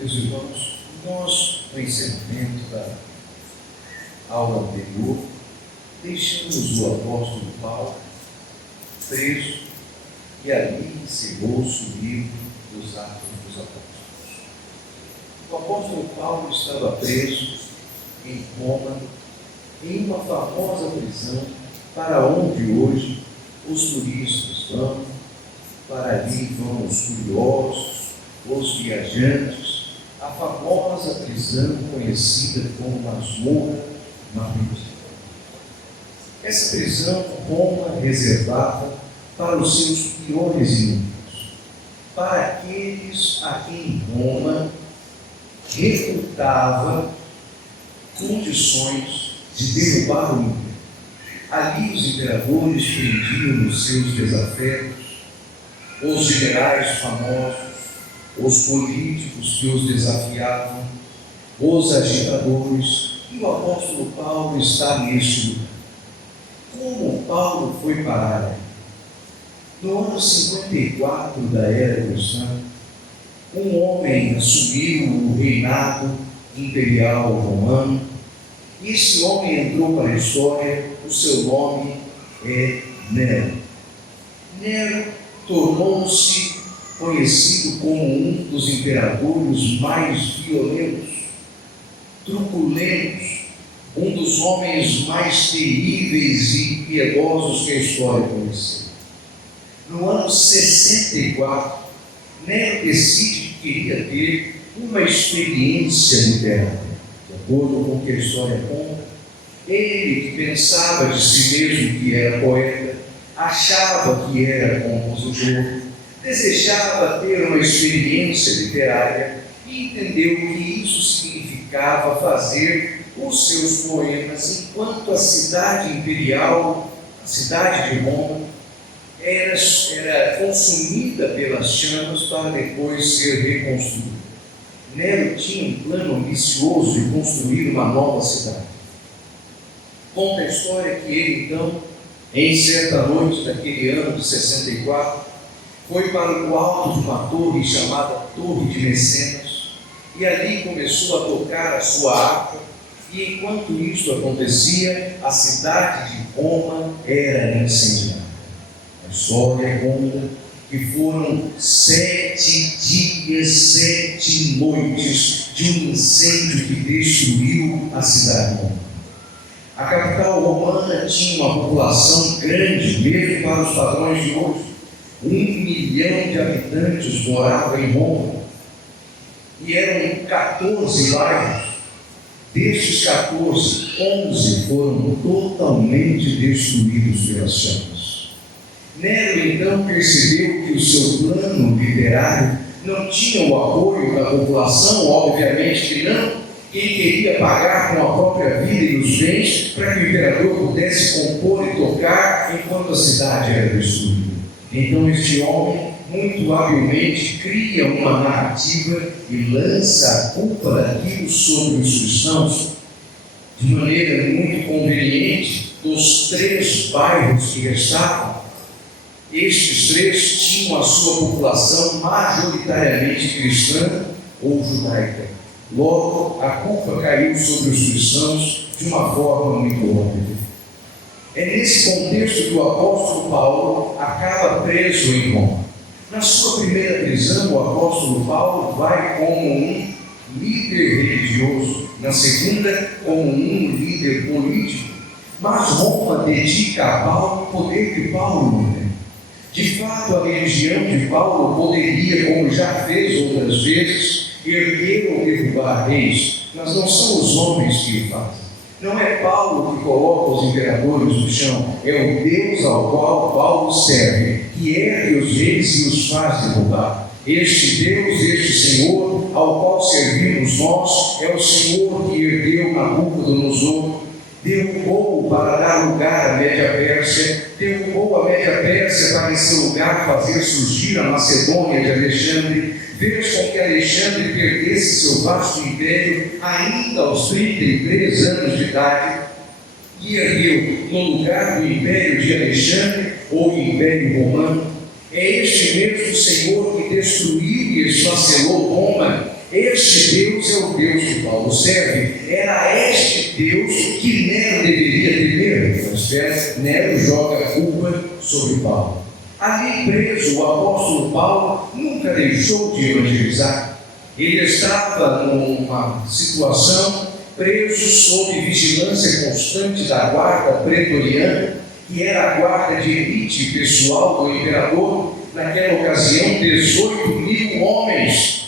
Meus irmãos, nós, no encerramento da aula anterior, deixamos o apóstolo Paulo preso e ali encerrou-se o livro dos Atos dos Apóstolos. O apóstolo Paulo estava preso em Roma, em uma famosa prisão para onde hoje os turistas vão, para ali vão os curiosos, os viajantes, a famosa prisão conhecida como Masmorra Marítima. Essa prisão Roma reservava para os seus piores inimigos, para aqueles a quem Roma recrutava condições de derrubar o império. Ali os imperadores prendiam os seus desafetos, os generais famosos, os políticos que os desafiavam, os agitadores, e o apóstolo Paulo está neste lugar. Como Paulo foi parar ali? No ano 54 da era cristã, um homem assumiu o reinado imperial romano, e esse homem entrou para a história. O seu nome é Nero. Nero tornou-se conhecido como um dos imperadores mais violentos, truculentos, um dos homens mais terríveis e impiedosos que a história conheceu. No ano 64, Nero decide que queria ter uma experiência literária. De acordo com o que a história conta, ele que pensava de si mesmo que era poeta, achava que era compositor, desejava ter uma experiência literária e entendeu que isso significava fazer os seus poemas enquanto a cidade imperial, a cidade de Roma, era consumida pelas chamas para depois ser reconstruída. Nero tinha um plano ambicioso de construir uma nova cidade. Conta a história que ele, então, em certa noite daquele ano de 64, foi para o alto de uma torre chamada Torre de Mecenas, e ali começou a tocar a sua harpa, e enquanto isso acontecia, a cidade de Roma era incendiada. A história conta que foram 7 dias, 7 noites de um incêndio que destruiu a cidade de Roma. A capital romana tinha uma população grande, mesmo para os padrões de hoje. 1 milhão de habitantes moravam em Roma. E eram 14 bairros. Destes 14, 11 foram totalmente destruídos pelas chamas. Nero então percebeu que o seu plano literário não tinha o apoio da população, obviamente que não. Ele queria pagar com a própria vida e os bens para que o imperador pudesse compor e tocar enquanto a cidade era destruída. Então este homem, muito habilmente, cria uma narrativa e lança a culpa daquilo sobre os cristãos de maneira muito conveniente. Dos 3 bairros que restavam, estes 3 tinham a sua população majoritariamente cristã ou judaica. Logo, a culpa caiu sobre os cristãos de uma forma muito óbvia. É nesse contexto que o apóstolo Paulo acaba preso em Roma. Na sua primeira prisão, o apóstolo Paulo vai como um líder religioso, na segunda, como um líder político. Mas Roma dedica a Paulo o poder que Paulo não tem. De fato, a religião de Paulo poderia, como já fez outras vezes, erguer ou derrubar reis, mas não são os homens que o fazem. Não é Paulo que coloca os imperadores no chão, é o Deus ao qual Paulo serve, que ergue os reis e os faz derrubar. Este Deus, este Senhor, ao qual servimos nós, é o Senhor que ergueu Nabucodonosor, derrubou-o para dar lugar à Média-Pérsia, derrubou a Média-Pérsia para, em seu lugar, fazer surgir a Macedônia de Alexandre, fez com que Alexandre perdesse seu vasto império ainda aos 33 anos de idade e ergueu no lugar do império de Alexandre ou império romano. É este mesmo Senhor que destruiu e esfacelou Roma Este Deus é o Deus que Paulo serve. Era este Deus que Nero deveria temer. Mas Nero joga a culpa sobre Paulo. Ali preso, o apóstolo Paulo nunca deixou de evangelizar. Ele estava numa situação preso sob vigilância constante da guarda pretoriana, que era a guarda de elite pessoal do imperador. Naquela ocasião, 18 mil homens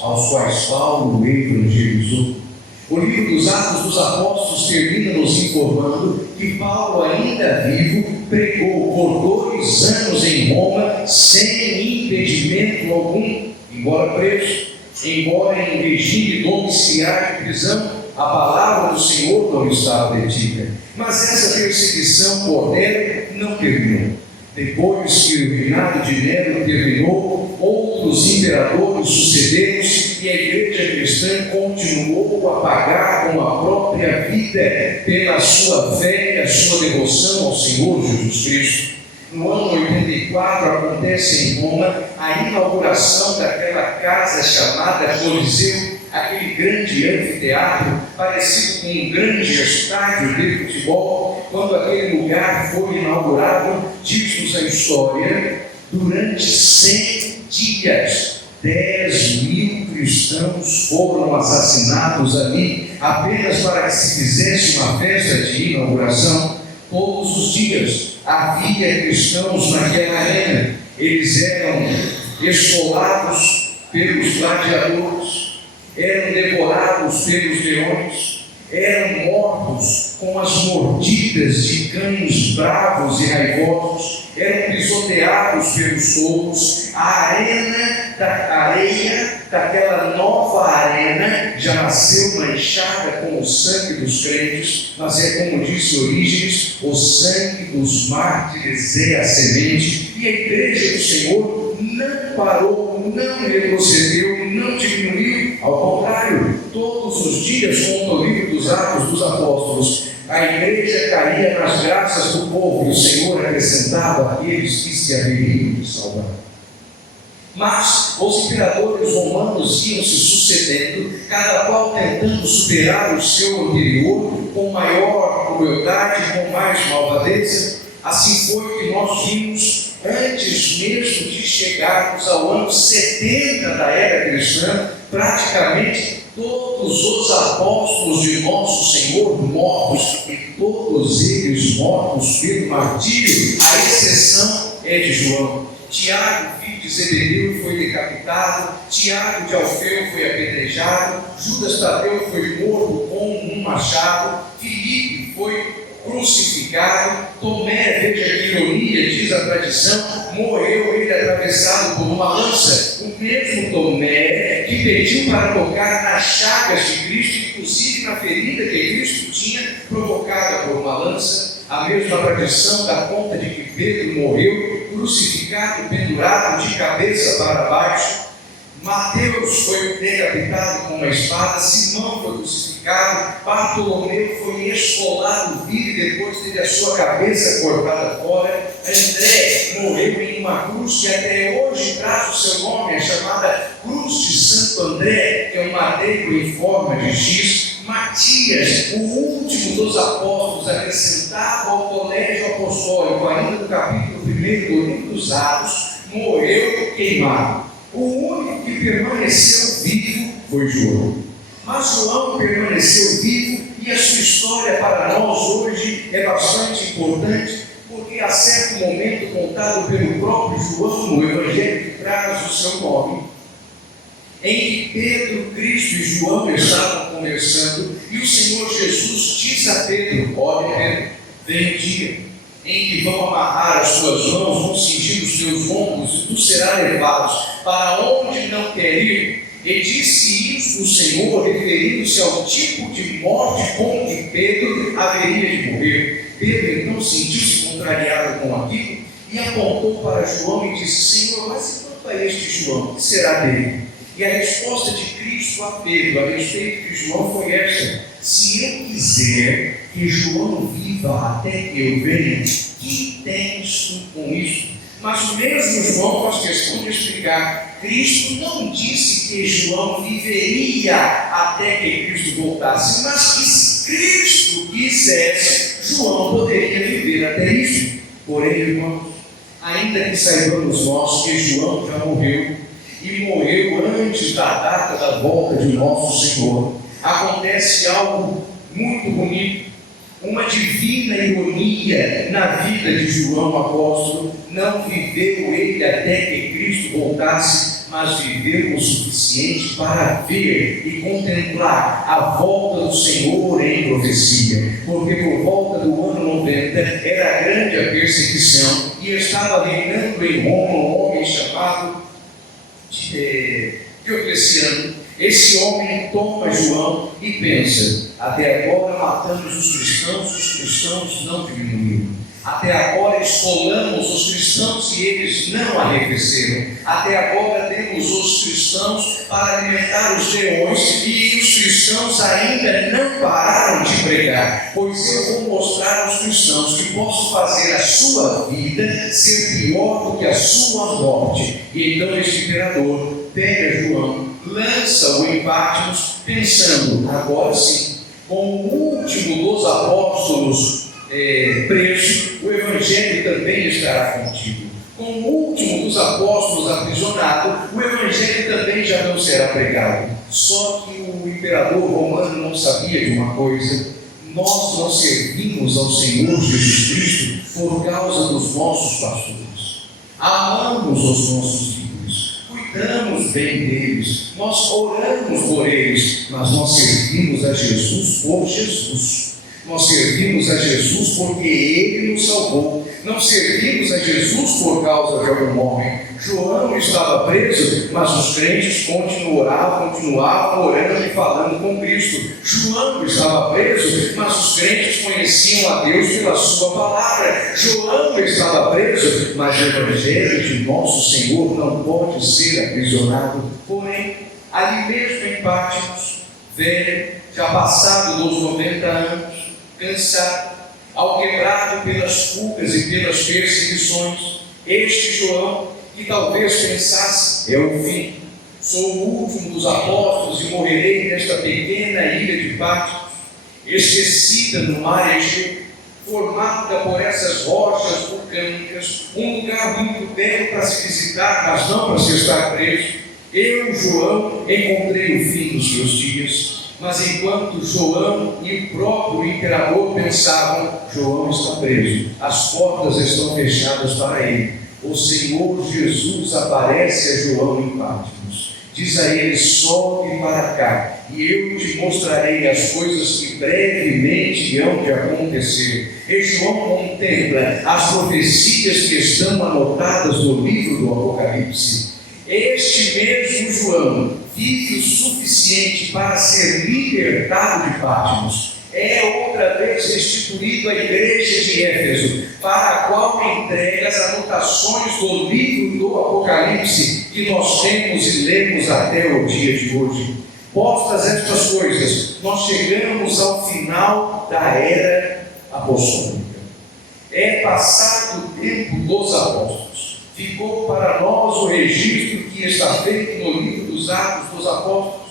aos quais Paulo evangelizou. O livro dos Atos dos Apóstolos termina nos informando que Paulo, ainda vivo, pregou por 2 anos em Roma sem impedimento algum, embora preso, embora em regime domiciliar de prisão. A palavra do Senhor não estava detida. Mas essa perseguição por Nero não terminou. Depois que o reinado de Nero terminou, outros imperadores sucederam-se e a igreja cristã continuou a pagar com a própria vida pela sua fé e a sua devoção ao Senhor Jesus Cristo. No ano 84 acontece em Roma a inauguração daquela casa chamada Coliseu, aquele grande anfiteatro parecido com um grande estádio de futebol. Quando aquele lugar foi inaugurado, diz-nos a história, durante 100 dias, 10 mil cristãos foram assassinados ali, apenas para que se fizesse uma festa de inauguração. Todos os dias havia cristãos naquela arena. Eles eram esfolados pelos gladiadores, eram devorados pelos leões, eram mortos com as mordidas de cães bravos e raivosos, eram pisoteados pelos touros. A areia daquela nova arena já nasceu manchada com o sangue dos crentes, mas é como disse Orígenes, o sangue dos mártires é a semente. E a igreja do Senhor não parou, não retrocedeu, não diminuiu, ao contrário, todos os dias, conta o livro dos Atos dos Apóstolos, a igreja caía nas graças do povo e o Senhor acrescentava aqueles que se haveriam de salvar. Mas os imperadores romanos iam se sucedendo, cada qual tentando superar o seu anterior com maior crueldade, com mais malvadeza. Assim foi que nós vimos, antes mesmo de chegarmos ao ano 70 da era cristã, praticamente todos os apóstolos de nosso Senhor mortos, e todos eles mortos pelo martírio, a exceção é de João. Tiago, filho de Zebedeu, foi decapitado, Tiago de Alfeu foi apedrejado, Judas Tadeu foi morto com um machado, Filipe foi crucificado, Tomé, veja que ironia, diz a tradição, morreu ele atravessado por uma lança. O mesmo Tomé que pediu para tocar nas chagas de Cristo, inclusive na ferida que Cristo tinha provocada por uma lança. A mesma tradição dá conta de que Pedro morreu crucificado, pendurado de cabeça para baixo. Mateus foi decapitado com uma espada, Simão foi crucificado, Bartolomeu foi esfolado vivo e depois teve a sua cabeça cortada fora. André morreu em uma cruz que até hoje traz o seu nome, é chamada Cruz de Santo André, que é um madeiro em forma de X. Matias, o último dos apóstolos, acrescentado ao colégio apostólico, ainda no capítulo 1 do livro dos Atos, morreu queimado. O único que permaneceu vivo foi João. Mas João permaneceu vivo e a sua história para nós hoje é bastante importante, porque a certo momento, contado pelo próprio João no Evangelho que traz o seu nome, em que Pedro, Cristo e João estavam conversando, e o Senhor Jesus diz a Pedro: olha, Pedro, vem o dia em que vão amarrar as tuas mãos, vão cingir os teus ombros, e tu serás levado para onde não quer ir. E disse isso o Senhor, referindo-se ao tipo de morte com que Pedro haveria de morrer. Pedro então sentiu-se contrariado com aquilo e apontou para João e disse: Senhor, mas e quanto a este João, o que será dele? E a resposta de Cristo a Pedro a respeito de João foi esta: se eu quiser que João viva até que eu venha, que tens tu com isso? Mas o mesmo João faz questão de explicar: Cristo não disse que João viveria até que Cristo voltasse, mas que se Cristo quisesse, João poderia viver até isso. Porém, irmãos, ainda que saibamos nós que João já morreu, e morreu antes da data da volta de nosso Senhor, acontece algo muito bonito, uma divina ironia na vida de João apóstolo. Não viveu ele até que Cristo voltasse, mas viveu o suficiente para ver e contemplar a volta do Senhor em profecia, porque por volta do ano 90 era grande a perseguição e estava reinando em Roma um homem chamado Diocleciano. Esse homem toma João e pensa: até agora matamos os cristãos não diminuíram. Até agora esfolamos os cristãos e eles não arrefeceram. Até agora temos os cristãos para alimentar os leões e os cristãos ainda não pararam de pregar. Pois eu vou mostrar aos cristãos que posso fazer a sua vida ser pior do que a sua morte. E então este imperador pega João, lança-o em Patmos, pensando: agora sim, com o último dos apóstolos preso, o Evangelho também estará contigo. Com o último dos apóstolos aprisionado, o Evangelho também já não será pregado. Só que o imperador romano não sabia de uma coisa: nós não servimos ao Senhor Jesus Cristo por causa dos nossos pastores. Amamos os nossos filhos, cuidamos bem deles, nós oramos por eles, mas nós servimos a Jesus por Jesus. Nós servimos a Jesus porque Ele nos salvou. Não servimos a Jesus por causa de algum homem. João estava preso, mas os crentes continuavam orando e falando com Cristo. João estava preso, mas os crentes conheciam a Deus pela sua palavra. João estava preso, mas o Evangelho de nosso Senhor não pode ser aprisionado. Porém, ali mesmo em Patmos, velho, já passado dos 90 anos, cansado, alquebrado pelas fugas e pelas perseguições, este João, que talvez pensasse: é o fim, sou o último dos apóstolos e morrerei nesta pequena ilha de Patmos, esquecida no mar Egeu, formada por essas rochas vulcânicas, um lugar muito belo para se visitar, mas não para se estar preso. Eu, João, encontrei o fim dos meus dias. Mas enquanto João e o próprio imperador pensavam: João está preso, as portas estão fechadas para ele, o Senhor Jesus aparece a João em Patmos. Diz a ele: sobe para cá, e eu te mostrarei as coisas que brevemente hão de acontecer. E João contempla as profecias que estão anotadas no livro do Apocalipse. Este mesmo João vive o suficiente para ser libertado de Patmos. É outra vez restituído à igreja de Éfeso, para a qual entrega as anotações do livro do Apocalipse que nós temos e lemos até o dia de hoje. Postas estas coisas, nós chegamos ao final da era apostólica. É passado o tempo dos apóstolos. Ficou para nós o registro que está feito no livro dos Atos dos Apóstolos.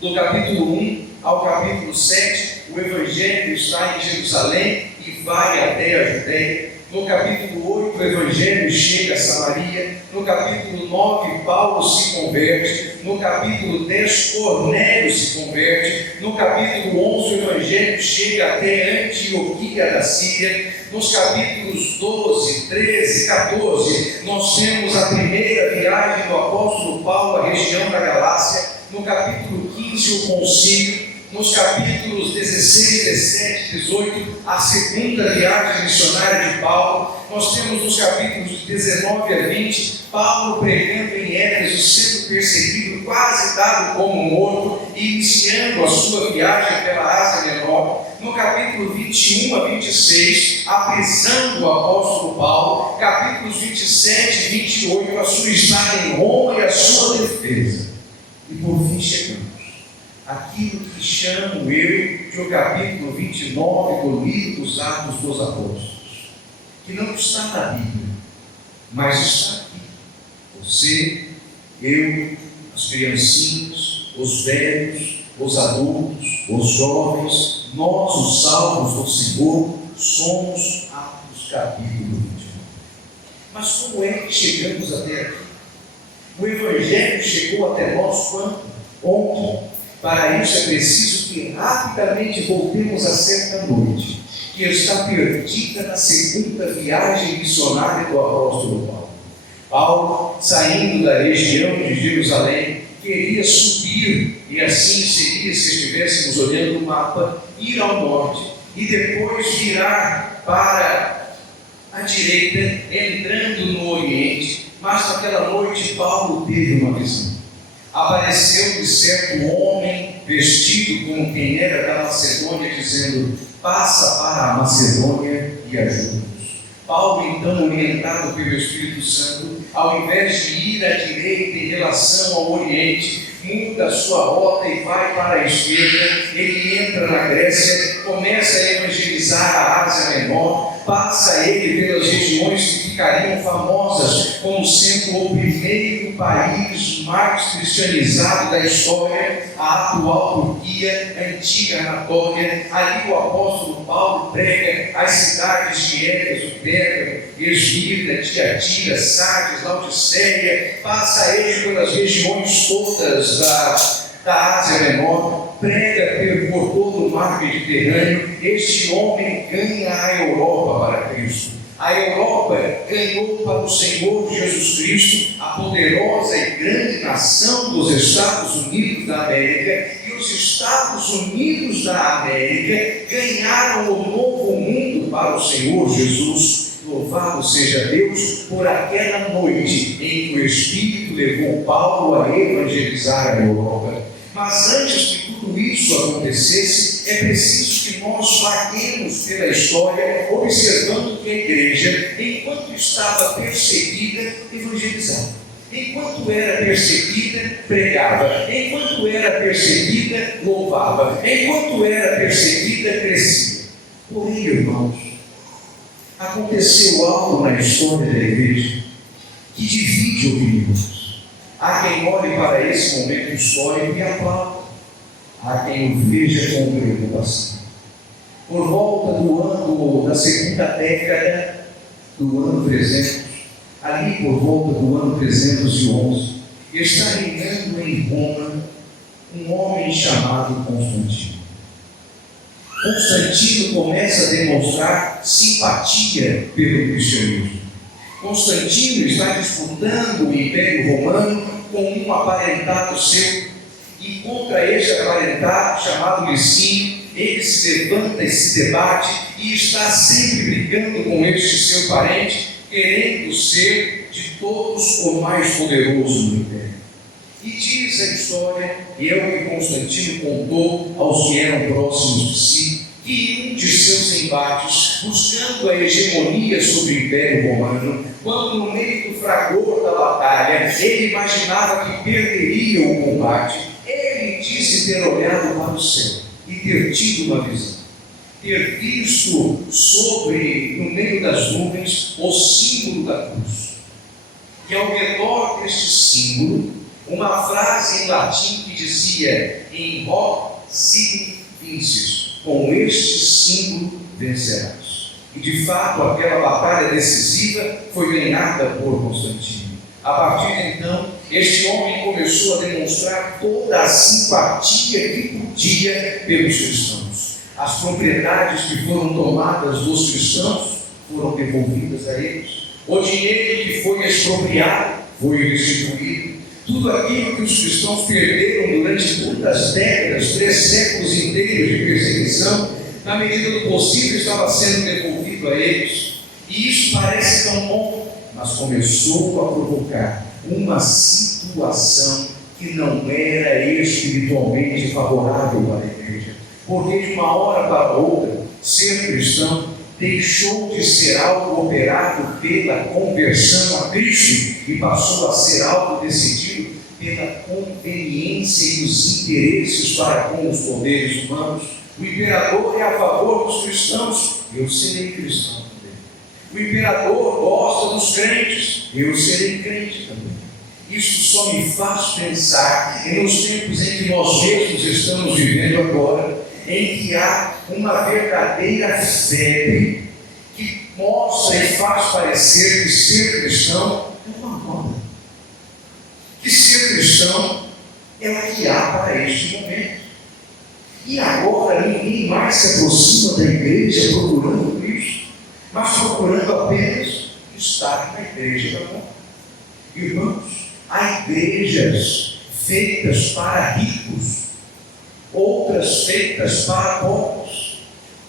Do capítulo 1 ao capítulo 7, o Evangelho está em Jerusalém e vai até a Judéia. No capítulo 8, o Evangelho chega a Samaria. No capítulo 9, Paulo se converte. No capítulo 10, Cornélio se converte. No capítulo 11, o Evangelho chega até Antioquia da Síria. Nos capítulos 12, 13 e 14, nós temos a primeira viagem do apóstolo Paulo à região da Galácia. No capítulo 15, o concílio. Nos capítulos 16, 17 e 18, a segunda viagem missionária de Paulo. Nós temos nos capítulos 19 a 20, Paulo pregando em Éfeso, sendo perseguido, quase dado como morto, e iniciando a sua viagem pela Ásia Menor. No capítulo 21 a 26, a prisão do apóstolo Paulo. Capítulos 27 e 28, a sua estada em Roma e a sua defesa. E por fim chegamos aquilo que chamo eu de o capítulo 29 do livro dos Atos dos Apóstolos, que não está na Bíblia, mas está aqui. Você, eu, as criancinhas, os velhos, os adultos, os jovens, nós, os salvos do Senhor, somos Atos capítulo 21. Mas como é que chegamos até aqui? O Evangelho chegou até nós quando? Ontem. Para isso é preciso que rapidamente voltemos a certa noite, que está perdida na segunda viagem missionária do apóstolo Paulo. Paulo, saindo da região de Jerusalém, queria subir, e assim seria se estivéssemos olhando o mapa, ir ao norte, e depois virar para a direita, entrando no oriente. Mas naquela noite Paulo teve uma visão. Apareceu-lhe certo homem vestido como quem era da Macedônia, dizendo: passa para a Macedônia e ajuda-nos. Paulo, então, orientado pelo Espírito Santo, ao invés de ir à direita em relação ao oriente, muda a sua rota e vai para a esquerda. Ele entra na Grécia, começa a evangelizar a Ásia Menor, passa ele pelas regiões que ficariam famosas como sendo o primeiro país mais cristianizado da história, a atual Turquia, a antiga Anatólia. Ali o apóstolo Paulo prega as cidades de Éfeso, Pérgamo, Esmirna, Tiatira, Sardes, Laodiceia. Passa ele pelas regiões todas da Ásia Menor, prega por todo o mar Mediterrâneo. Este homem ganha a Europa para Cristo. A Europa ganhou para o Senhor Jesus Cristo a poderosa e grande nação dos Estados Unidos da América, e os Estados Unidos da América ganharam o novo mundo para o Senhor Jesus. Louvado seja Deus por aquela noite em que o Espírito levou Paulo a evangelizar a Europa. Mas antes que tudo isso acontecesse, é preciso que nós vaguemos pela história, observando que a igreja, enquanto estava perseguida, evangelizava. Enquanto era perseguida, pregava. Enquanto era perseguida, louvava. Enquanto era perseguida, crescia. Porém, irmãos, aconteceu algo na história da igreja que divide opiniões. Há quem olhe para esse momento histórico e aplaude. Há quem o veja com preocupação. Por volta do ano da segunda década do ano 300, ali por volta do ano 311, está reinando em Roma um homem chamado Constantino. Constantino começa a demonstrar simpatia pelo cristianismo. Constantino está disputando o Império Romano com um aparentado seu, e contra este aparentado, chamado Licínio, ele se levanta e se debate, e está sempre brigando com este seu parente, querendo ser de todos o mais poderoso no Império. E diz a história, e é o que Constantino contou aos que eram próximos de si, que em um de seus embates, buscando a hegemonia sobre o Império Romano, quando no meio do fragor da batalha, ele imaginava que perderia o combate, ele disse ter olhado para o céu e ter tido uma visão, ter visto no meio das nuvens, o símbolo da cruz. E ao redor deste símbolo, uma frase em latim que dizia: in hoc signi vinces, com este símbolo vencerás. E de fato aquela batalha decisiva foi ganhada por Constantino. A partir de então, este homem começou a demonstrar toda a simpatia que podia pelos cristãos. As propriedades que foram tomadas dos cristãos foram devolvidas a eles. O dinheiro que foi expropriado foi restituído. Tudo aquilo que os cristãos perderam durante muitas décadas, 3 séculos inteiros de perseguição, na medida do possível estava sendo devolvido a eles. E isso parece tão bom, mas começou a provocar uma situação que não era espiritualmente favorável para a igreja. Porque de uma hora para outra, ser cristão deixou de ser algo operado pela conversão a Cristo e passou a ser algo decidido pela conveniência e os interesses para com os poderes humanos. O imperador é a favor dos cristãos, eu serei cristão também. O imperador gosta dos crentes, eu serei crente também. Isso só me faz pensar nos tempos em que nós mesmos estamos vivendo agora, em que há uma verdadeira febre que mostra e faz parecer que ser cristão é uma moda, que ser cristão é o que há para este momento. E agora ninguém mais se aproxima da igreja procurando Cristo, mas procurando apenas estar na igreja da morte. Irmãos, há igrejas feitas para ricos, outras feitas para pobres,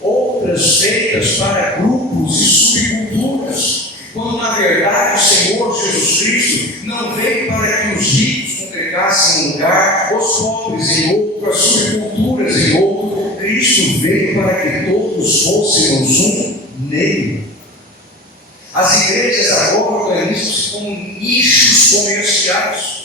outras feitas para grupos e subculturas, quando na verdade o Senhor Jesus Cristo não veio para que os ricos congregassem em um lugar, os pobres em outro, as subculturas em outro. Cristo veio para que todos fôssemos um nele. As igrejas agora organizam-se como nichos comerciais,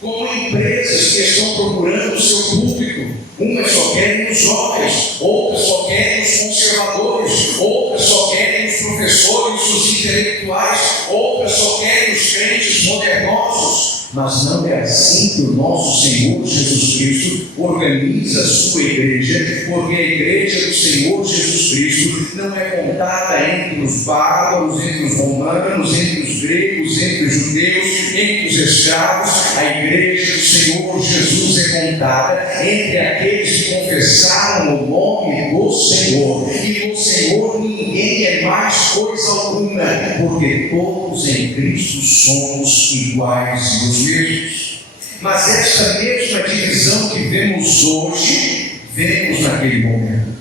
como empresas que estão procurando o seu público. Umas só querem os jovens, outras só querem os conservadores, outras só querem os professores, os intelectuais, outras só querem os crentes modernosos. Mas não é assim que o nosso Senhor Jesus Cristo organiza a sua igreja, porque a igreja do Senhor Jesus Cristo não é contada entre os bárbaros, entre os romanos, entre os gregos, entre os judeus, entre os escravos. A igreja do Senhor Jesus é contada entre aqueles que confessaram o nome do Senhor. E no Senhor ninguém é mais coisa alguma, porque todos em Cristo somos iguais e os mesmos. Mas esta mesma divisão que vemos hoje, vemos naquele momento.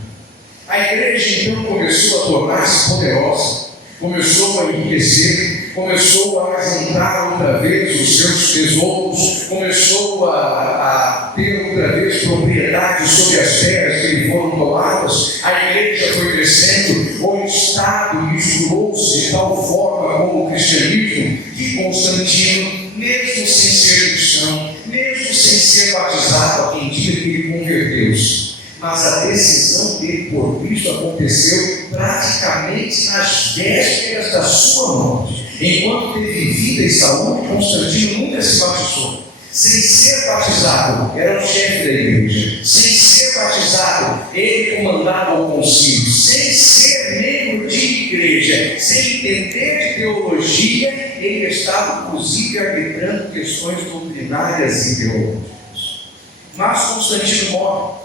A igreja então começou a tornar-se poderosa, começou a enriquecer, começou a juntar outra vez os seus tesouros, começou a ter outra vez propriedade sobre as terras que lhe foram tomadas. A igreja foi crescendo, o Estado misturou-se de tal forma com o cristianismo que Constantino, mesmo sem ser cristão, mesmo sem ser batizado, a quem diga que ele converteu-se, mas a decisão dele por Cristo aconteceu praticamente nas vésperas da sua morte. Enquanto teve vida e saúde, Constantino nunca se batizou. Sem ser batizado, era o chefe da igreja. Sem ser batizado, ele comandava o concílio. Sem ser membro de igreja, sem entender de teologia, ele estava inclusive arbitrando questões doutrinárias e teológicas. Mas Constantino morre,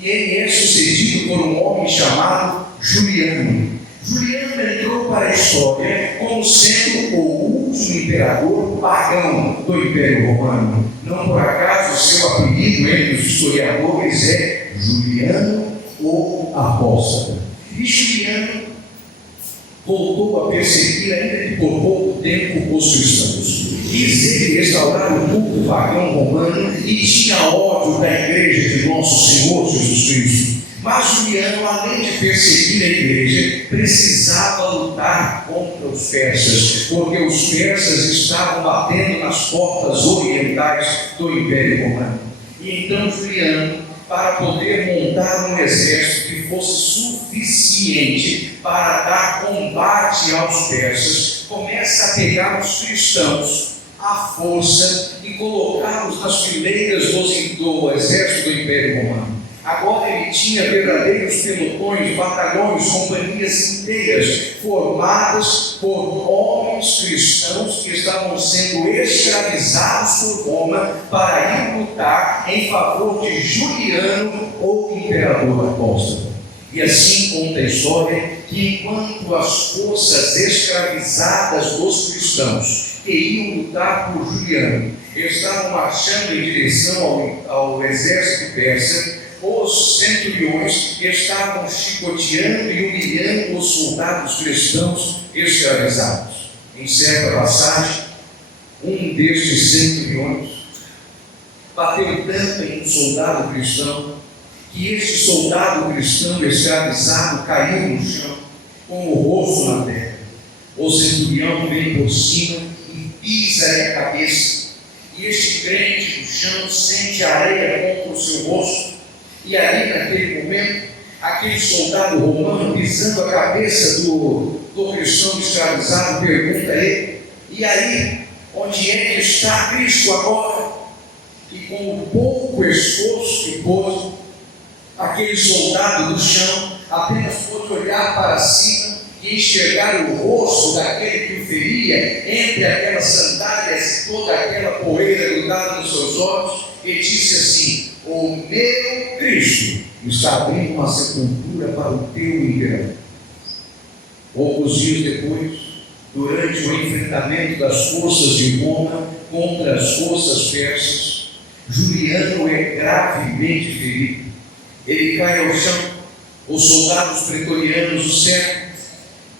e ele é sucedido por um homem chamado Juliano. Juliano entrou para a história como sendo o último imperador pagão do Império Romano. Não por acaso o seu apelido entre os historiadores é Juliano ou Apóstolo. E Juliano voltou a perseguir, ainda que por pouco tempo, os cristãos. Quis ele restaurar o culto pagão romano e tinha ódio da igreja de nosso Senhor Jesus Cristo. Mas Juliano, além de perseguir a igreja, precisava lutar contra os persas, porque os persas estavam batendo nas portas orientais do Império Romano. E então Juliano, para poder montar um exército que fosse suficiente para dar combate aos persas, começa a pegar os cristãos à força e colocá-los nas fileiras do exército do Império Romano. Agora ele tinha verdadeiros pelotões, batalhões, companhias inteiras formadas por homens cristãos que estavam sendo escravizados por Roma para ir lutar em favor de Juliano, o imperador apóstolo. E assim conta a história que enquanto as forças escravizadas dos cristãos que iam lutar por Juliano estavam marchando em direção ao exército persa, os centuriões estavam chicoteando e humilhando os soldados cristãos escravizados. Em certa passagem, um destes centuriões bateu tanto em um soldado cristão que este soldado cristão escravizado caiu no chão com o rosto na terra. O centurião vem por cima e pisa-lhe a cabeça, e este crente no chão sente areia contra o seu rosto. E ali, naquele momento, aquele soldado romano, pisando a cabeça do do cristão escravizado, pergunta a ele: e aí, onde é que está Cristo agora? E com o pouco esforço que pôde, aquele soldado do chão apenas pôde olhar para cima e enxergar o rosto daquele que o feria entre aquelas sandálias e toda aquela poeira grudada nos seus olhos, e disse assim: o meu Cristo está abrindo uma sepultura para o teu imperador. Poucos dias depois, durante o enfrentamento das forças de Roma contra as forças persas, Juliano é gravemente ferido. Ele cai ao chão. Os soldados pretorianos o cercam.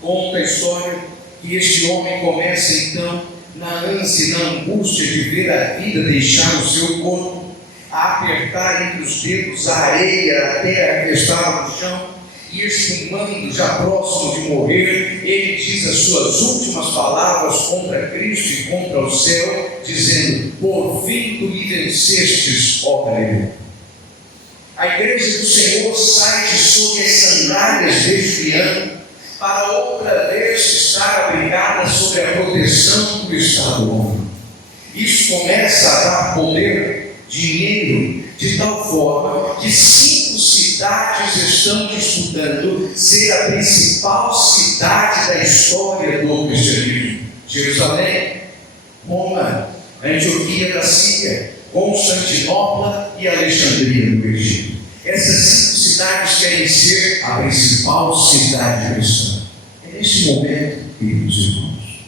Conta a história que este homem começa então, na ânsia e na angústia de ver a vida deixar o seu corpo, a apertar entre os dedos a areia até a que estava no chão, e espumando, já próximo de morrer, ele diz as suas últimas palavras contra Cristo e contra o céu, dizendo: por fim tu me vencestes, ó Galileu. A igreja do Senhor sai de sob as sandálias de Juliano para outra vez estar abrigada sob a proteção do Estado Romano. Isso começa a dar poder, dinheiro, de tal forma que 5 cidades estão disputando ser a principal cidade da história do cristianismo: Jerusalém, Roma, Antioquia da Síria, Constantinopla e Alexandria no Egito. Essas 5 cidades querem ser a principal cidade cristã. É nesse momento, queridos irmãos,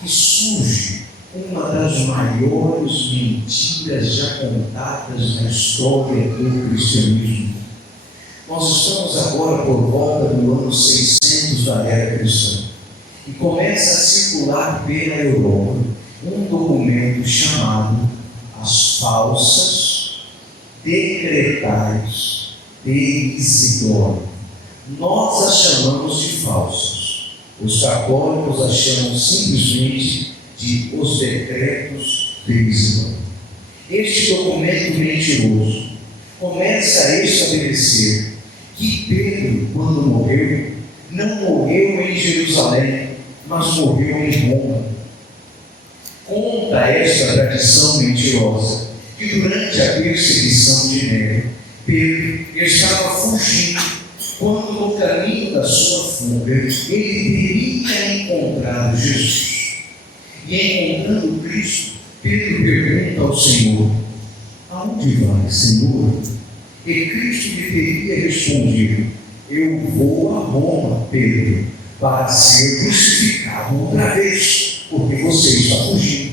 que surge uma das maiores mentiras já contadas na história do cristianismo. Nós estamos agora por volta do ano 600 da era cristã, e começa a circular pela Europa um documento chamado As Falsas Decretais de Isidoro. Nós as chamamos de falsas. Os católicos as chamam simplesmente de os decretos de Isidoro. Este documento mentiroso começa a estabelecer que Pedro, quando morreu, não morreu em Jerusalém, mas morreu em Roma. Conta esta tradição mentirosa que durante a perseguição de Nero, Pedro estava fugindo, quando no caminho da sua fuga ele teria encontrado Jesus. E encontrando Cristo, Pedro pergunta ao Senhor: aonde vai, Senhor? E Cristo lhe teria respondido: eu vou a Roma, Pedro, para ser crucificado outra vez, porque você está fugindo.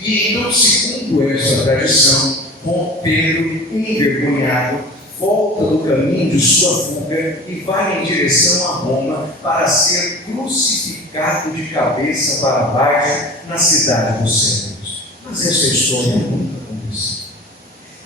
E então, segundo essa tradição, com Pedro, envergonhado, volta do caminho de sua fuga e vai em direção a Roma para ser crucificado de cabeça para baixo na cidade dos céus. Mas essa história nunca aconteceu.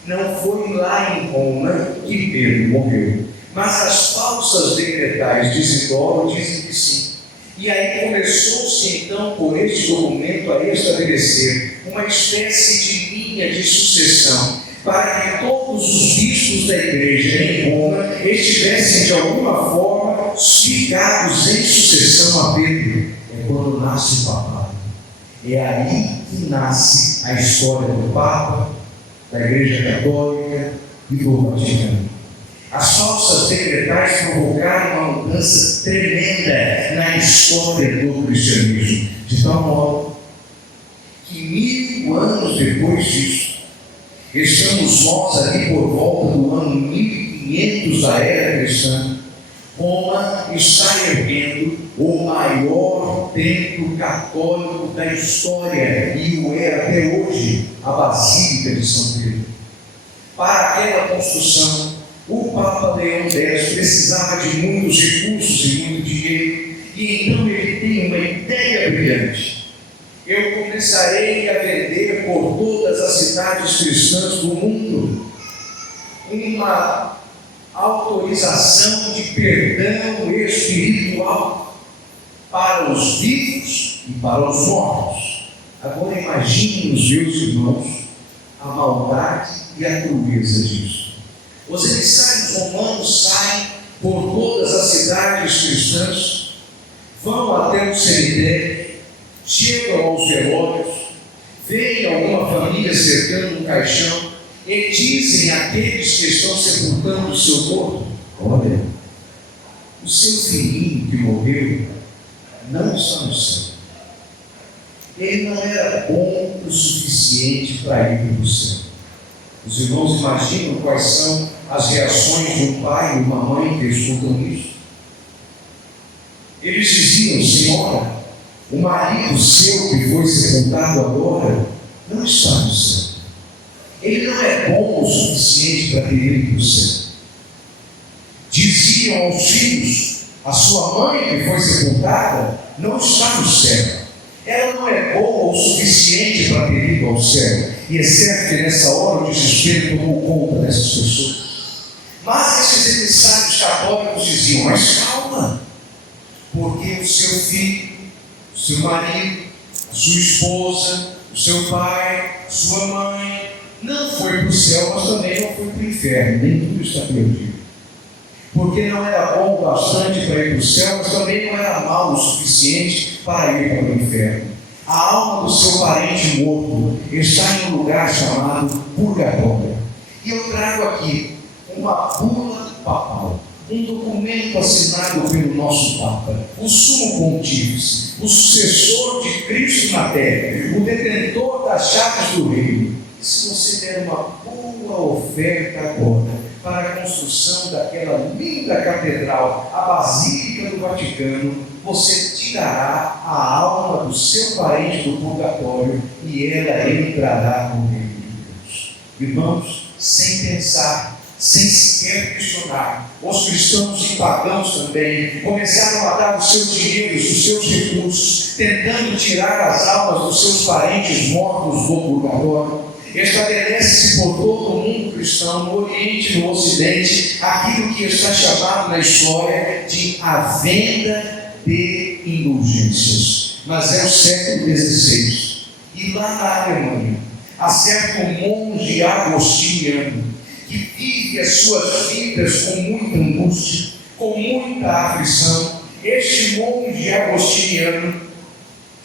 Não foi lá em Roma que Pedro morreu, mas as falsas decretais de Isidoro dizem que sim. E aí começou-se então por este documento a estabelecer uma espécie de linha de sucessão, para que todos os bispos da igreja em Roma estivessem de alguma forma ligados em sucessão a Pedro. É quando nasce o papado. É aí que nasce a história do Papa, da Igreja Católica e do Vaticano. As falsas decretais provocaram uma mudança tremenda na história do cristianismo, de tal modo que 1000 anos depois disso, estamos nós ali por volta do ano 1500 da era cristã, Roma está erguendo o maior templo católico da história, e o é até hoje, a Basílica de São Pedro. Para aquela construção, o Papa Leão X precisava de muitos recursos e muito dinheiro, e então ele tem uma ideia brilhante: eu começarei a vender por todas as cidades cristãs do mundo uma autorização de perdão espiritual para os vivos e para os mortos. Agora imaginem, os meus irmãos, a maldade e a crueza disso. Os emissários romanos saem por todas as cidades cristãs vão até o cemitério, chegam aos velórios, veem alguma família cercando um caixão e dizem àqueles que estão sepultando o seu corpo: olha, o seu filhinho que morreu não está no céu. Ele não era bom o suficiente para ir para o céu. Os irmãos imaginam quais são as reações de um pai e uma mãe que escutam isso? Eles diziam: senhora, o marido seu que foi sepultado agora não está no céu. Ele não é bom o suficiente para ter ido para o céu. Diziam aos filhos: a sua mãe que foi sepultada não está no céu. Ela não é boa o suficiente para ter ido ao céu. E é certo que nessa hora o desespero tomou conta dessas pessoas. Mas esses emissários católicos diziam: mas calma, porque o seu filho, o seu marido, a sua esposa, o seu pai, a sua mãe não foi para o céu, mas também não foi para o inferno. Nem tudo está perdido. Porque não era bom o bastante para ir para o céu, mas também não era mau o suficiente para ir para o inferno. A alma do seu parente morto está em um lugar chamado purgatório. E eu trago aqui uma bula papal, um documento assinado pelo nosso Papa, o sumo pontífice, o sucessor de Cristo na terra, o detentor das chaves do reino. E se você der uma boa oferta agora para a construção daquela linda catedral, a Basílica do Vaticano, você tirará a alma do seu parente do purgatório e ela entrará no reino de Deus. Irmãos, sem pensar, sem sequer questionar, os cristãos e pagãos também começaram a dar os seus dinheiros, os seus recursos, tentando tirar as almas dos seus parentes mortos do purgatório. Estabelece-se por todo o mundo cristão, no Oriente e no Ocidente, aquilo que está chamado na história de a venda de indulgências. Mas é o século XVI. E lá na Alemanha, há certo monge agostiniano que vive as suas vidas com muita angústia, com muita aflição. Este monge agostiniano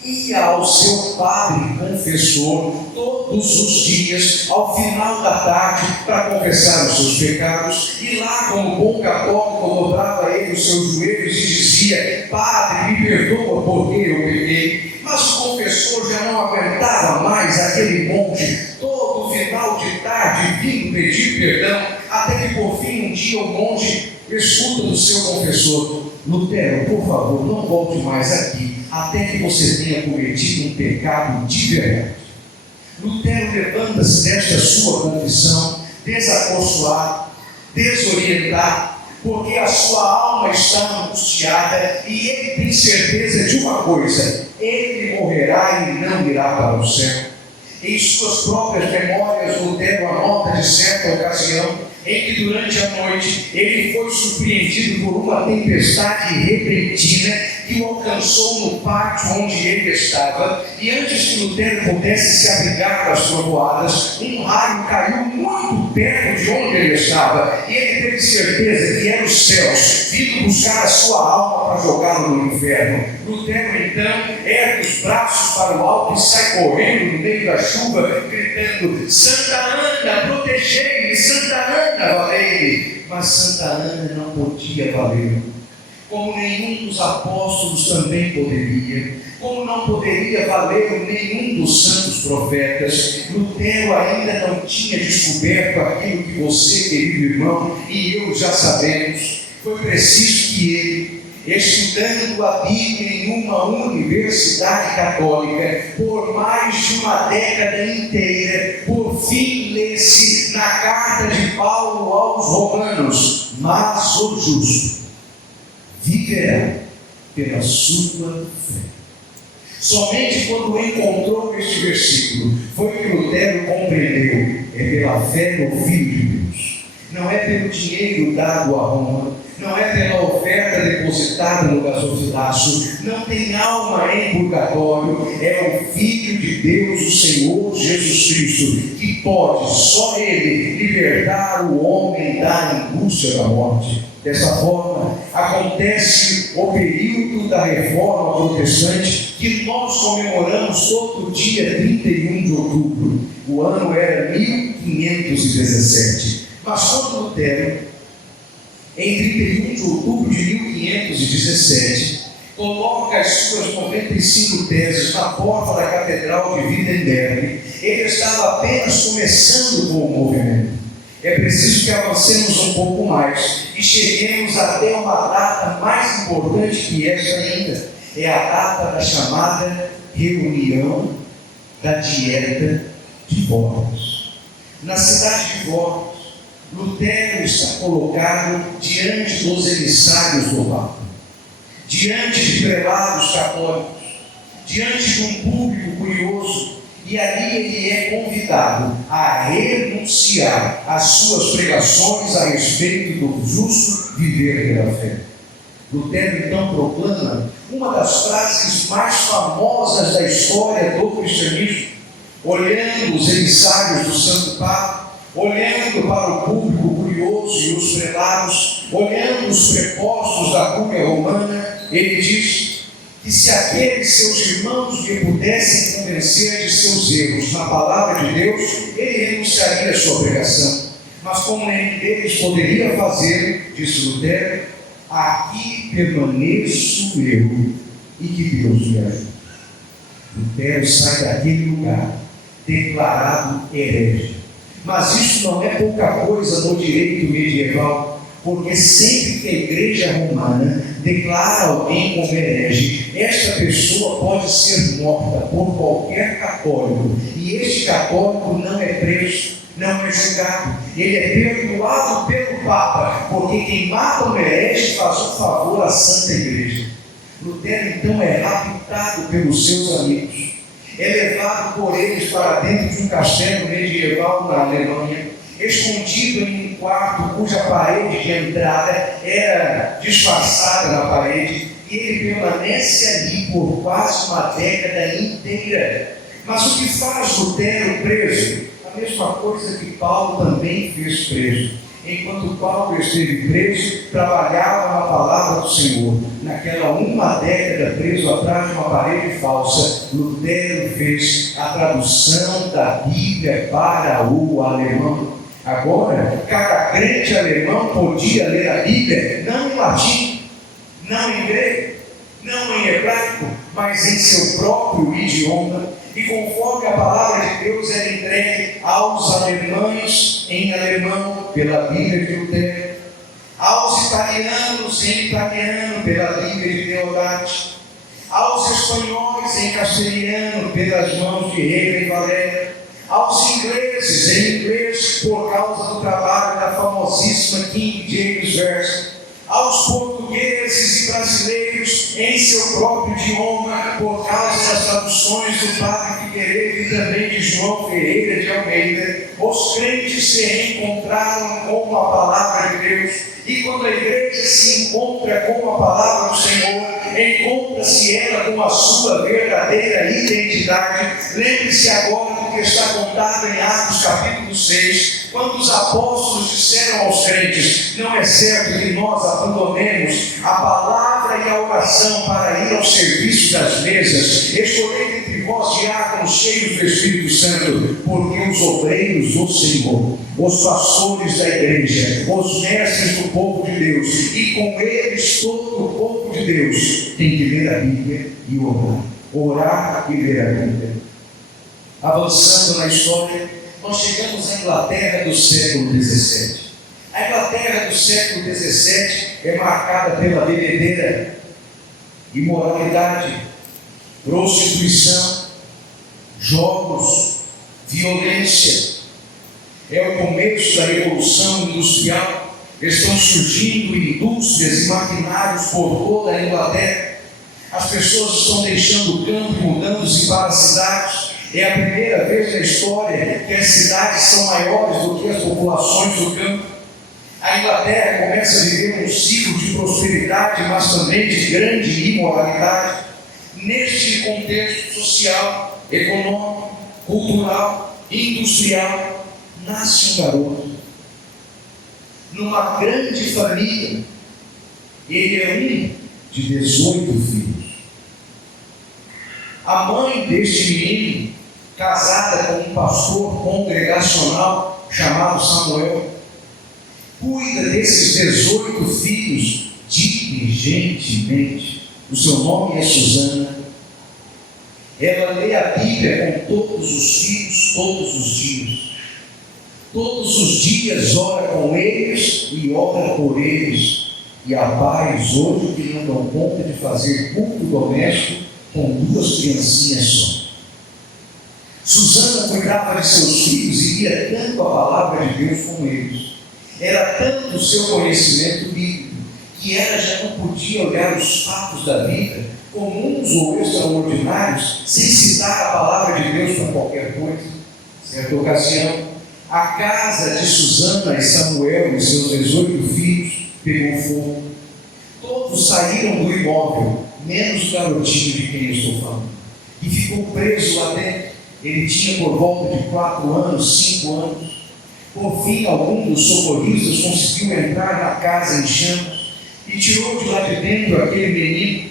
ia ao seu padre confessor todos os dias, ao final da tarde, para confessar os seus pecados, e lá, como bom católico, dobrava ele os seus joelhos e dizia: padre, me perdoa porque eu pequei. Mas o confessor já não aguentava mais aquele monge, todo final de tarde vindo pedir perdão, até que por fim um dia o monge escuta do seu confessor: Lutero, por favor, não volte mais aqui, até que você tenha cometido um pecado de verdade. Lutero levanta-se desta sua confissão, desapostolado, desorientado, porque a sua alma está angustiada e ele tem certeza de uma coisa: ele morrerá e não irá para o céu. Em suas próprias memórias, Lutero anota de certa ocasião em que durante a noite ele foi surpreendido por uma tempestade repentina que o alcançou no pátio onde ele estava, e antes que Lutero pudesse se abrigar das trovoadas, um raio caiu muito perto de onde ele estava, e ele teve certeza que eram os céus vindo buscar a sua alma para jogá-lo no inferno. Lutero então ergue os braços para o alto e sai correndo no meio da chuva, gritando: Santa Ana, protegei-me, Santa Ana, valei-me. Mas Santa Ana não podia valer, como nenhum dos apóstolos também poderia, como não poderia valer nenhum dos santos profetas. Lutero ainda não tinha descoberto aquilo que você, querido irmão, e eu já sabemos. Foi preciso que ele, estudando a Bíblia em uma universidade católica por mais de uma década inteira, por fim lesse na carta de Paulo aos Romanos: mas o justo viverá pela sua fé. Somente quando encontrou este versículo foi que Lutero compreendeu: é pela fé no Filho de Deus. Não é pelo dinheiro dado a Roma, não é pela oferta depositada no gasofilaço, não tem alma em purgatório, é o Filho de Deus, o Senhor Jesus Cristo, que pode, só Ele, libertar o homem da angústia da morte. Dessa forma, acontece o período da Reforma Protestante, que nós comemoramos todo dia 31 de outubro. O ano era 1517. Mas quando Lutero, em 31 de outubro de 1517, coloca as suas 95 teses na porta da Catedral de Wittenberg, ele estava apenas começando com o movimento. É preciso que avancemos um pouco mais e cheguemos até uma data mais importante que esta ainda. É a data da chamada reunião da Dieta de Worms. Na cidade de Worms, Lutero está colocado diante dos emissários do Papa, diante de prelados católicos, diante de um público curioso, e ali ele é convidado a renunciar às suas pregações a respeito do justo viver pela fé. Lutero então proclama uma das frases mais famosas da história do cristianismo, olhando os emissários do Santo Papa, olhando para o público curioso e os prelados, olhando os prepostos da cúria romana, ele diz que se aqueles seus irmãos lhe pudessem convencer de seus erros na palavra de Deus, ele renunciaria à sua pregação. Mas como nenhum deles poderia fazer, disse Lutero, aqui permaneço eu e que Deus me ajude. Lutero sai daquele lugar declarado herege. Mas isso não é pouca coisa no direito medieval, porque sempre que a Igreja Romana declara alguém como herege, esta pessoa pode ser morta por qualquer católico, e este católico não é preso, não é julgado, ele é perdoado pelo Papa, porque quem mata um herege faz um favor à Santa Igreja. Lutero então é raptado pelos seus amigos, é levado por eles para dentro de um castelo medieval na Alemanha, escondido em um quarto cuja parede de entrada era disfarçada na parede, e ele permanece ali por quase uma década inteira. Mas o que faz Lutero preso? A mesma coisa que Paulo também fez preso. Enquanto Paulo esteve preso, trabalhava na palavra do Senhor. Naquela uma década preso atrás de uma parede falsa, Lutero fez a tradução da Bíblia para o alemão. Agora, cada crente alemão podia ler a Bíblia não em latim, não em grego, não em hebraico, mas em seu próprio idioma. E conforme a palavra de Deus era entregue aos alemães em alemão pela Bíblia de Lutero, aos italianos em italiano pela Bíblia de Deodati, aos espanhóis em castelhano pelas mãos de Reina e Valéria, aos ingleses em inglês por causa do trabalho da famosíssima King James Version, aos portugueses e brasileiros em seu próprio idioma por causa das traduções do Padre Figueiredo e também de João Ferreira de Almeida. Os crentes se reencontraram com a palavra de Deus, e quando a igreja se encontra com a palavra do Senhor, encontra-se ela com a sua verdadeira identidade. Lembre-se agora do que está contado em Atos capítulo 6, quando os apóstolos disseram aos crentes: não é certo que nós abandonemos a palavra e a oração para ir ao serviço das mesas. Escolhei entre vós diáconos cheios do Espírito Santo, porque os obreiros do Senhor, os pastores da igreja, os mestres do povo de Deus, e com eles todo o povo de Deus, tem que ler a Bíblia e orar. Orar e ler a Bíblia. Avançando na história, nós chegamos à Inglaterra do século XVII. A Inglaterra do século XVII é marcada pela bebedeira, imoralidade, prostituição, jogos, violência. É o começo da Revolução Industrial. Estão surgindo indústrias e maquinários por toda a Inglaterra. As pessoas estão deixando o campo e mudando-se para as cidades. É a primeira vez na história que as cidades são maiores do que as populações do campo. A Inglaterra começa a viver um ciclo de prosperidade, mas também de grande imoralidade. Neste contexto social, econômico, cultural, industrial, nasce um garoto. Numa grande família, ele é um de 18 filhos. A mãe deste menino, casada com um pastor congregacional chamado Samuel, cuida desses 18 filhos diligentemente. O seu nome é Susana. Ela lê a Bíblia com todos os filhos, todos os dias. Todos os dias ora com eles e ora por eles. E há pais hoje que não dão conta de fazer culto doméstico com 2 criancinhas só. Susana cuidava de seus filhos e lia tanto a palavra de Deus como eles. Era tanto o seu conhecimento bíblico que ela já não podia olhar os fatos da vida comuns ou extraordinários sem citar a palavra de Deus para qualquer coisa. Certa ocasião, a casa de Susana e Samuel e seus 18 filhos pegou fogo. Todos saíram do imóvel, menos o garotinho de quem eu estou falando, e ficou preso lá dentro. Ele tinha por volta de 4 anos, 5 anos. Por fim, algum dos socorristas conseguiu entrar na casa em chamas e tirou de lá de dentro aquele menino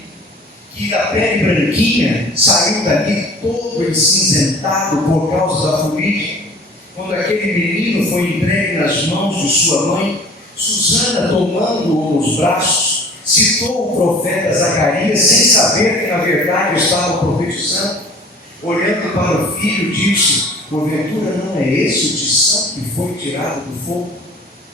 que, da pele branquinha, saiu dali todo encinzentado por causa da fuligem. Quando aquele menino foi entregue nas mãos de sua mãe, Susana, tomando-o nos braços, citou o profeta Zacarias, sem saber que na verdade estava profetizando. Olhando para o filho, disse: porventura não é esse o tição que foi tirado do fogo?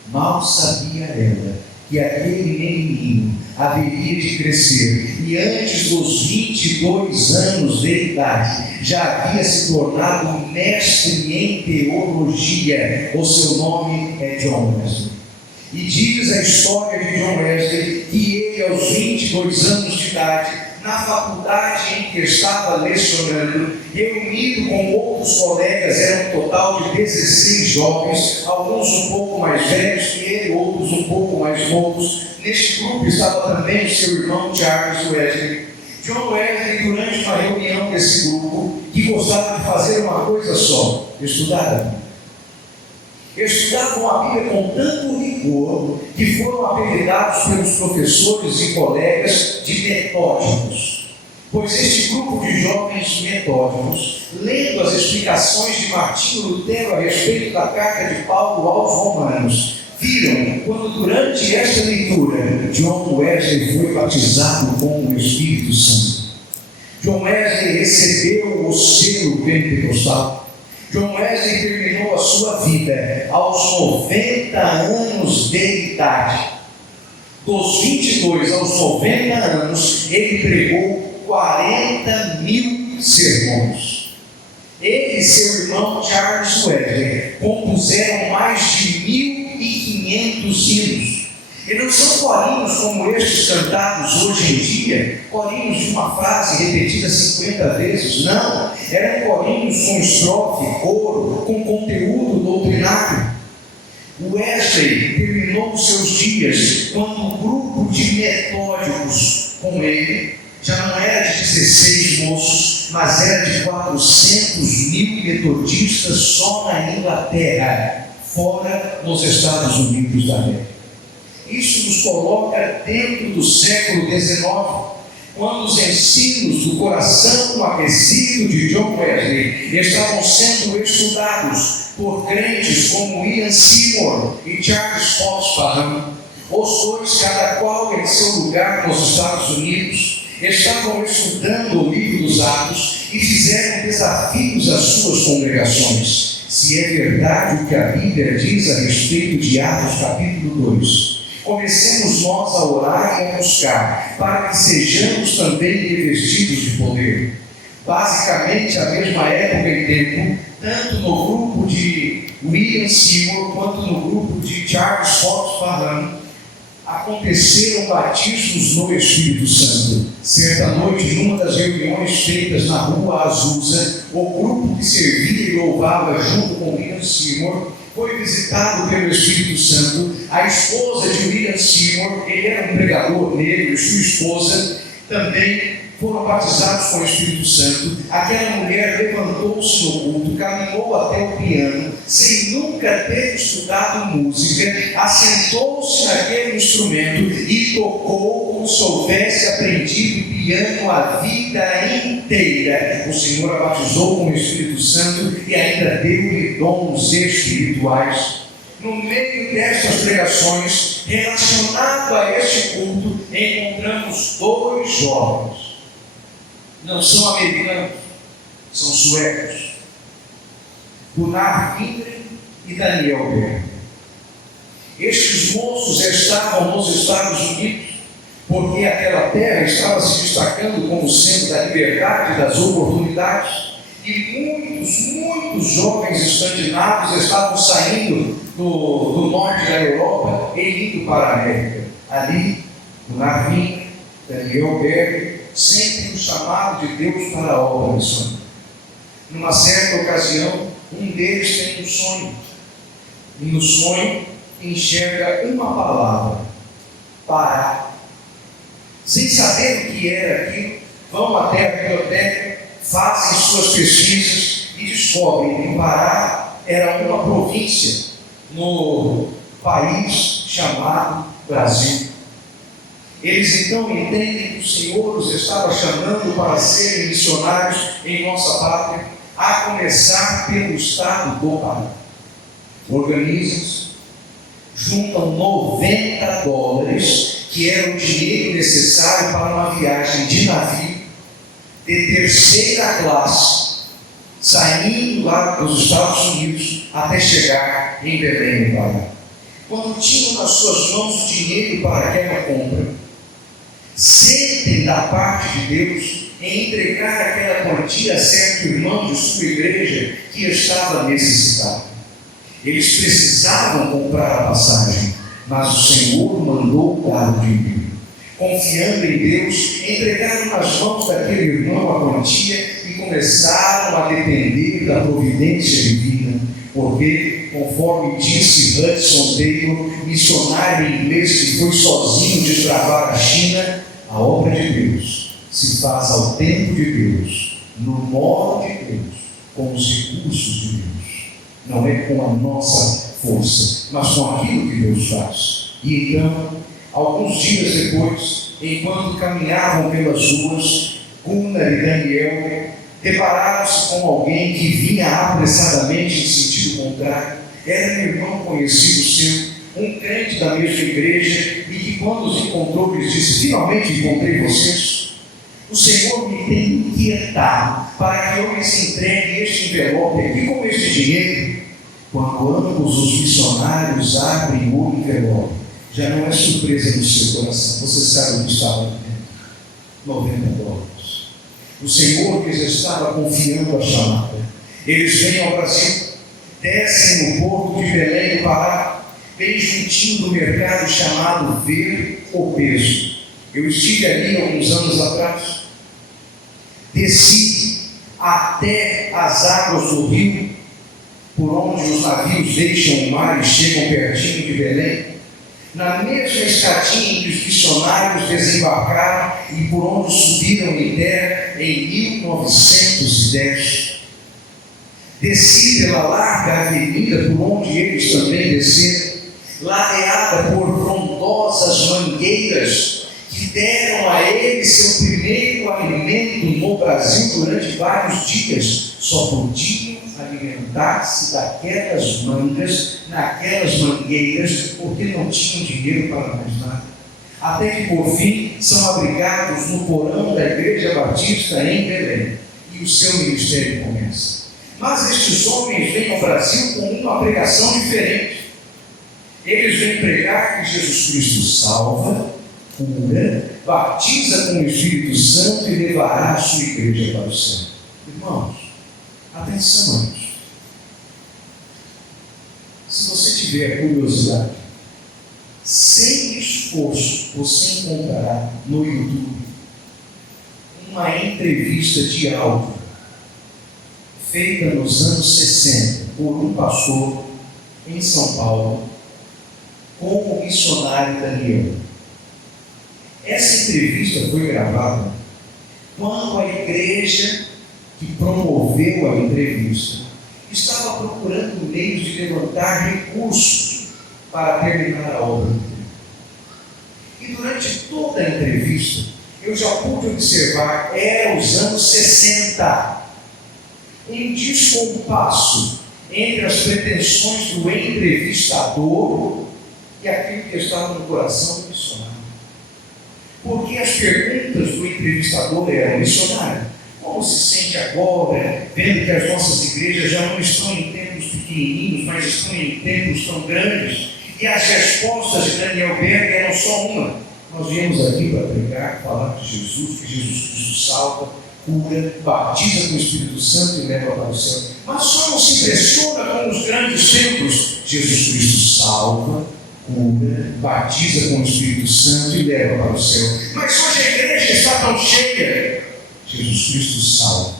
Mal sabia ela que aquele menino haveria de crescer, e antes dos 22 anos de idade já havia se tornado mestre em teologia. O seu nome é John Wesley. E diz a história de John Wesley que ele, aos 22 anos de idade, na faculdade em que estava lecionando, reunido com outros colegas, era um total de 16 jovens, alguns um pouco mais velhos que ele, outros um pouco mais novos. Neste grupo estava também o seu irmão Charles Wesley. John Wesley, durante uma reunião desse grupo, que gostava de fazer uma coisa só: estudar a Bíblia. Estudavam a Bíblia com tanto rigor que foram apelidados pelos professores e colegas de metódicos. Pois este grupo de jovens metódicos, lendo as explicações de Martinho Lutero a respeito da carta de Paulo aos Romanos, viram quando, durante esta leitura, John Wesley foi batizado com o Espírito Santo. John Wesley recebeu o selo pentecostal. John Wesley terminou a sua vida aos 90 anos de idade. Dos 22 aos 90 anos, ele pregou 40.000 sermões. Ele e seu irmão Charles Wesley compuseram mais de 1.500 hinos. E não são corinhos como estes cantados hoje em dia, corinhos de uma frase repetida 50 vezes, não. Eram corinhos com estrofe, coro, com conteúdo doutrinário. Wesley terminou os seus dias quando um grupo de metódicos com ele já não era de 16 moços, mas era de 400.000 metodistas só na Inglaterra, fora nos Estados Unidos da América. Isso nos coloca dentro do século XIX, quando os ensinos do coração aquecido de John Wesley estavam sendo estudados por crentes como Ian Seymour e Charles Fox Parham. Os dois, cada qual em seu lugar nos Estados Unidos, estavam estudando o livro dos Atos e fizeram desafios às suas congregações. Se é verdade o que a Bíblia diz a respeito de Atos capítulo 2, comecemos nós a orar e a buscar, para que sejamos também revestidos de poder. Basicamente, a mesma época e tempo, tanto no grupo de William Seymour quanto no grupo de Charles Fox Parham, a aconteceram batismos no Espírito Santo. Certa noite, em uma das reuniões feitas na rua Azusa, o grupo que servia e louvava junto com William Seymour foi visitado pelo Espírito Santo. A esposa de William Seymour, ele era um pregador negro, e sua esposa também foram batizados com o Espírito Santo. Aquela mulher levantou-se no culto, caminhou até o piano, sem nunca ter estudado música, assentou-se naquele instrumento e tocou como se houvesse aprendido piano a vida inteira. O Senhor a batizou com o Espírito Santo e ainda deu-lhe dons espirituais. No meio destas pregações, relacionado a este culto, encontramos dois jovens. Não são americanos, são suecos. Gunnar Wingren e Daniel Berg. Estes moços estavam nos Estados Unidos porque aquela terra estava se destacando como sendo da liberdade e das oportunidades. E muitos jovens escandinavos estavam saindo do norte da Europa e indo para a América. Ali, Gunnar Wingren, Daniel Berg, sempre o chamado de Deus para a obra missionária. Numa certa ocasião, um deles tem um sonho. E no sonho enxerga uma palavra: parar. Sem saber o que era aquilo, vão até a biblioteca, fazem suas pesquisas e descobrem que Pará era uma província no país chamado Brasil. Eles então entendem que o Senhor os estava chamando para serem missionários em nossa pátria, a começar pelo estado do Pará. Organizam-se, juntam $90, que era o dinheiro necessário para uma viagem de navio de terceira classe, saindo lá dos Estados Unidos até chegar em Belém, no Pará. Quando tinham nas suas mãos o dinheiro para aquela compra, sentem da parte de Deus em entregar aquela quantia a certo irmão de sua igreja que estava necessitado. Eles precisavam comprar a passagem, mas o Senhor mandou dar o dinheiro. Confiando em Deus, entregaram nas mãos daquele irmão a quantia e começaram a depender da providência divina, porque, conforme disse Hudson Taylor, missionário inglês que foi sozinho desbravar a China, a obra de Deus se faz ao tempo de Deus, no modo de Deus, com os recursos de Deus. Não é com a nossa força, mas com aquilo que Deus faz. E então, alguns dias depois, enquanto caminhavam pelas ruas, Gunnar e Daniel depararam-se com alguém que vinha apressadamente em sentido contrário. Era um irmão conhecido seu, um crente da mesma igreja, e que quando os encontrou lhes disse: finalmente encontrei vocês. O Senhor me tem inquietado para que eu lhes entregue este envelope aqui com este dinheiro. Quando ambos os missionários abrem o envelope, já não é surpresa no seu coração, você sabe o que estava lá dentro: $90. O Senhor lhes estava confiando a chamada. Eles vêm ao Brasil, descem no porto de Belém do Pará, bem juntinho do mercado chamado Ver o Peso. Eu estive ali alguns anos atrás, desci até as águas do rio, por onde os navios deixam o mar e chegam pertinho de Belém, na mesma escadinha em que os missionários desembarcaram e por onde subiram em terra em 1910. Desci pela larga avenida por onde eles também desceram, ladeada por frondosas mangueiras que deram a eles seu primeiro alimento no Brasil durante vários dias. Só podiam alimentar-se daquelas mangas, naquelas mangueiras, porque não tinham dinheiro para mais nada. Até que, por fim, são abrigados no porão da Igreja Batista em Belém, e o seu ministério começa. Mas estes homens vêm ao Brasil com uma pregação diferente. Eles vêm pregar que Jesus Cristo salva, cura, batiza com o Espírito Santo e levará a sua igreja para o céu. Irmãos, atenção a isso. Se você tiver curiosidade, sem estudar esforço, você encontrará no YouTube uma entrevista de áudio feita nos anos 60 por um pastor em São Paulo com o missionário Daniel. Essa entrevista foi gravada quando a igreja que promoveu a entrevista estava procurando meios de levantar recursos para terminar a obra. E durante toda a entrevista, eu já pude observar, era os anos 60, em descompasso entre as pretensões do entrevistador e aquilo que estava no coração do missionário. Porque as perguntas do entrevistador eram: missionário, como se sente agora, vendo que as nossas igrejas já não estão em templos pequenininhos, mas estão em templos tão grandes? E as respostas de Daniel Berg eram só uma: nós viemos aqui para pregar, falar de Jesus, que Jesus Cristo salva, cura, batiza com o Espírito Santo e leva para o céu. Mas só não se impressiona com os grandes templos. Jesus Cristo salva, cura, batiza com o Espírito Santo e leva para o céu. Mas hoje a igreja está tão cheia. Jesus Cristo salva,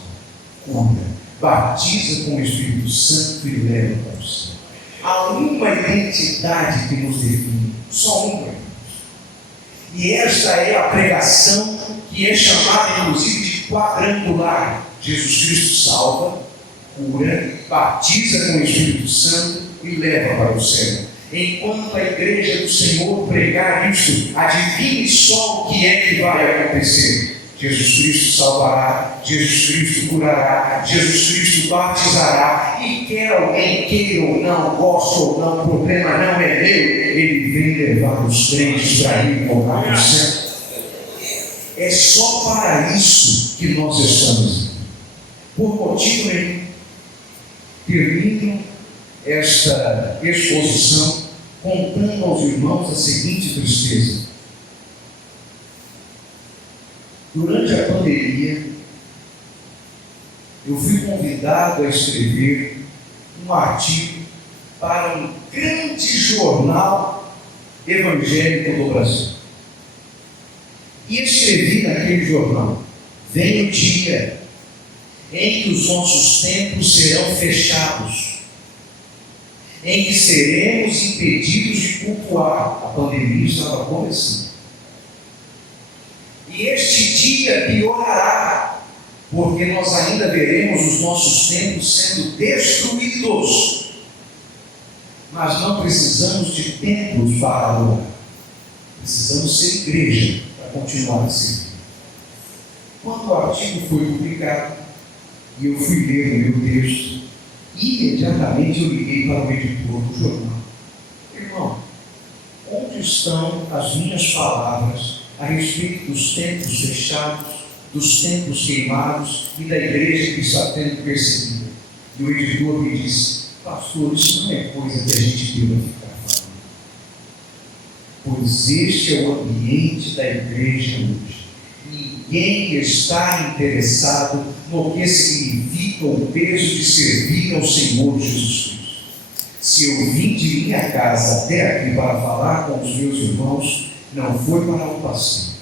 cura, batiza com o Espírito Santo e leva para o céu. Há uma identidade que nos define, só uma. E esta é a pregação que é chamada inclusive de quadrangular. Jesus Cristo salva, cura, batiza com o Espírito Santo e leva para o céu. Enquanto a igreja do Senhor pregar isso, adivinhe só o que é que vai acontecer. Jesus Cristo salvará, Jesus Cristo curará, Jesus Cristo batizará, e quer alguém queira ou não, goste ou não, o problema não é meu, ele vem levar os crentes para ir morar no céu. É só para isso que nós estamos. Por motivo nenhum, termino esta exposição contando aos irmãos a seguinte tristeza. Durante a pandemia, eu fui convidado a escrever um artigo para um grande jornal evangélico do Brasil. E escrevi naquele jornal: vem o dia em que os nossos templos serão fechados, em que seremos impedidos de cultuar. A pandemia estava começando. E este dia piorará, porque nós ainda veremos os nossos templos sendo destruídos. Mas não precisamos de templos para adorar. Precisamos ser igreja para continuar a ser. Quando o artigo foi publicado e eu fui ler o meu texto, imediatamente eu liguei para o editor do jornal: irmão, onde estão as minhas palavras a respeito dos templos fechados, dos templos queimados e da igreja que está sendo perseguida? E o editor me disse: pastor, isso não é coisa que a gente deva ficar falando, pois este é o ambiente da igreja hoje. Ninguém está interessado no que significa o peso de servir ao Senhor Jesus Cristo. Se eu vim de minha casa até aqui para falar com os meus irmãos, não foi para um passeio.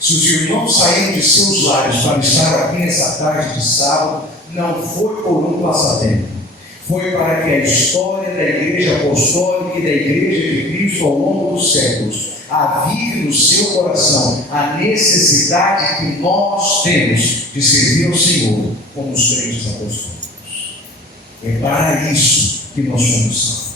Se os irmãos saíram de seus lares para estar aqui nessa tarde de sábado, não foi por um passatempo. Foi para que a história da Igreja Apostólica e da Igreja de Cristo ao longo dos séculos avive no seu coração a necessidade que nós temos de servir ao Senhor como os crentes apostólicos. É para isso que nós somos salvos.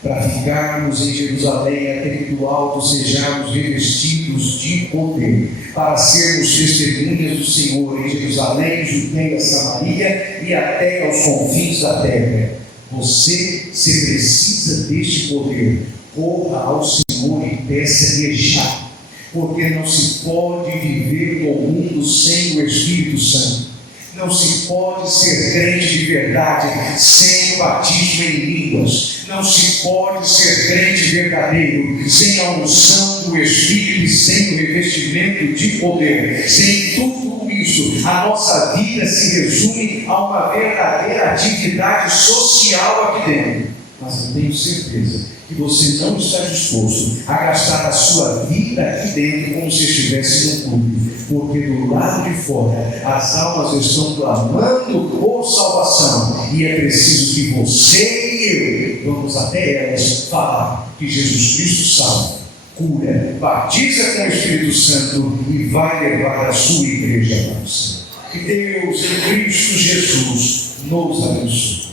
Para ficarmos em Jerusalém até que do alto sejamos revestidos de poder, para sermos testemunhas do Senhor em Jerusalém, Judeia, Samaria e até aos confins da terra. Você, se precisa deste poder, corra ao Senhor e peça-lhe já, porque não se pode viver no mundo sem o Espírito Santo. Não se pode ser crente de verdade sem o batismo em línguas. Não se pode ser crente verdadeiro sem a unção do Espírito e sem o revestimento de poder. Sem tudo isso, a nossa vida se resume a uma verdadeira atividade social aqui dentro. Mas eu tenho certeza que você não está disposto a gastar a sua vida aqui dentro como se estivesse num clube, porque do lado de fora as almas estão clamando por salvação, e é preciso que você e eu vamos até elas falar que Jesus Cristo salva, cura, batiza com o Espírito Santo e vai levar a sua igreja para o céu. Que Deus em Cristo Jesus nos abençoe.